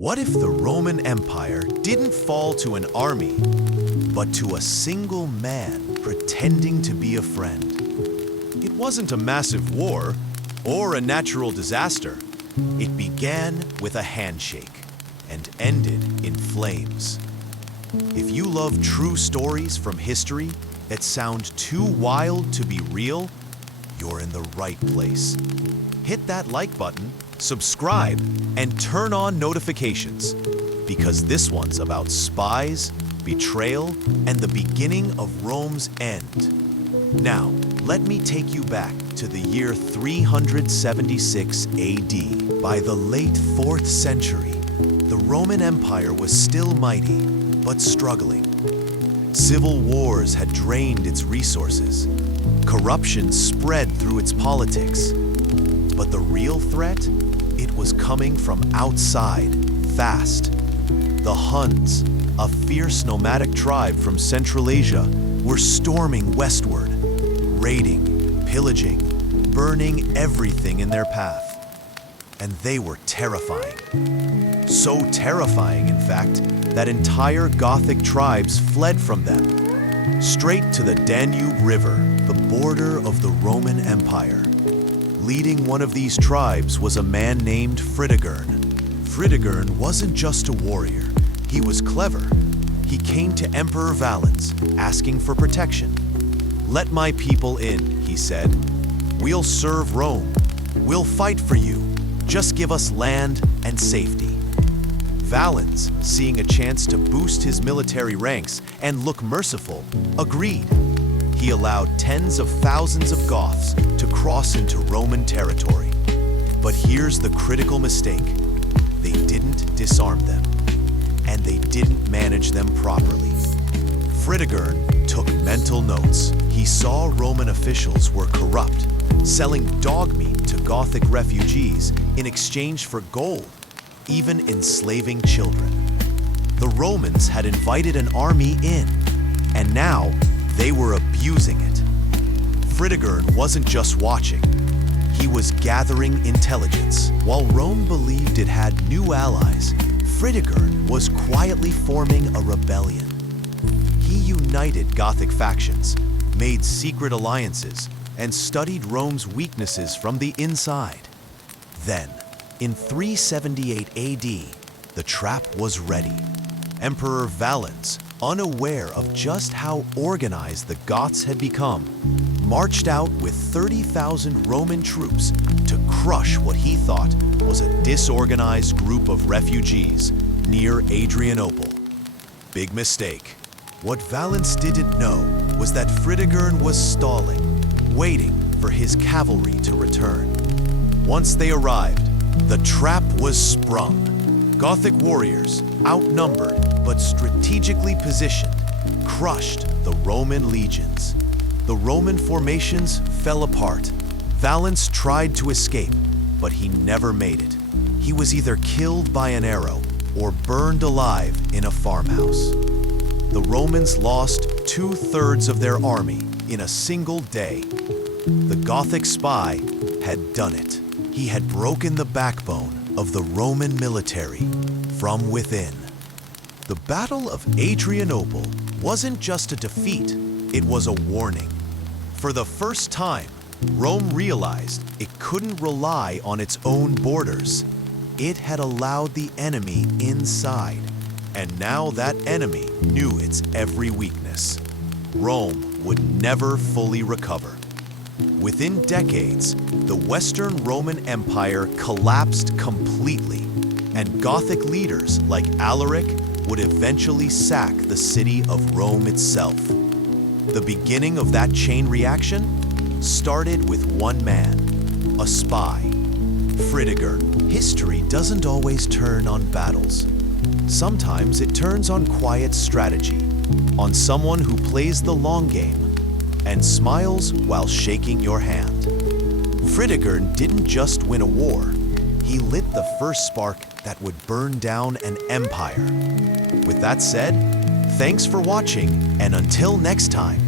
What if the Roman Empire didn't fall to an army, but to a single man pretending to be a friend? It wasn't a massive war or a natural disaster. It began with a handshake and ended in flames. If you love true stories from history that sound too wild to be real, you're in the right place. Hit that like button, subscribe, and turn on notifications, because this one's about spies, betrayal, and the beginning of Rome's end. Now, let me take you back to the year 376 AD. By the late 4th century, the Roman Empire was still mighty, but struggling. Civil wars had drained its resources. Corruption spread through its politics. But the real threat? It was coming from outside, fast. The Huns, a fierce nomadic tribe from Central Asia, were storming westward, raiding, pillaging, burning everything in their path. And they were terrifying. So terrifying, in fact, that entire Gothic tribes fled from them, straight to the Danube River, the border of the Roman Empire. Leading one of these tribes was a man named Fritigern. Fritigern wasn't just a warrior, he was clever. He came to Emperor Valens, asking for protection. "Let my people in," he said. "We'll serve Rome. We'll fight for you. Just give us land and safety." Valens, seeing a chance to boost his military ranks and look merciful, agreed. He allowed tens of thousands of Goths to cross into Roman territory. But here's the critical mistake. They didn't disarm them, and they didn't manage them properly. Fritigern took mental notes. He saw Roman officials were corrupt, selling dog meat to Gothic refugees in exchange for gold, even enslaving children. The Romans had invited an army in, and now they were abusing it. Fritigern wasn't just watching, he was gathering intelligence. While Rome believed it had new allies, Fritigern was quietly forming a rebellion. He united Gothic factions, made secret alliances, and studied Rome's weaknesses from the inside. Then, in 378 AD, the trap was ready. Emperor Valens, unaware of just how organized the Goths had become, marched out with 30,000 Roman troops to crush what he thought was a disorganized group of refugees near Adrianople. Big mistake. What Valens didn't know was that Fritigern was stalling, waiting for his cavalry to return. Once they arrived, the trap was sprung. Gothic warriors, outnumbered but strategically positioned, crushed the Roman legions. The Roman formations fell apart. Valens tried to escape, but he never made it. He was either killed by an arrow or burned alive in a farmhouse. The Romans lost 2/3 of their army in a single day. The Gothic spy had done it. He had broken the backbone of the Roman military from within. The Battle of Adrianople wasn't just a defeat, it was a warning. For the first time, Rome realized it couldn't rely on its own borders. It had allowed the enemy inside, and now that enemy knew its every weakness. Rome would never fully recover. Within decades, the Western Roman Empire collapsed completely, and Gothic leaders like Alaric would eventually sack the city of Rome itself. The beginning of that chain reaction started with one man, a spy, Fritigern. History doesn't always turn on battles. Sometimes it turns on quiet strategy, on someone who plays the long game and smiles while shaking your hand. Fritigern didn't just win a war, he lit the first spark that would burn down an empire. With that said, thanks for watching, and until next time,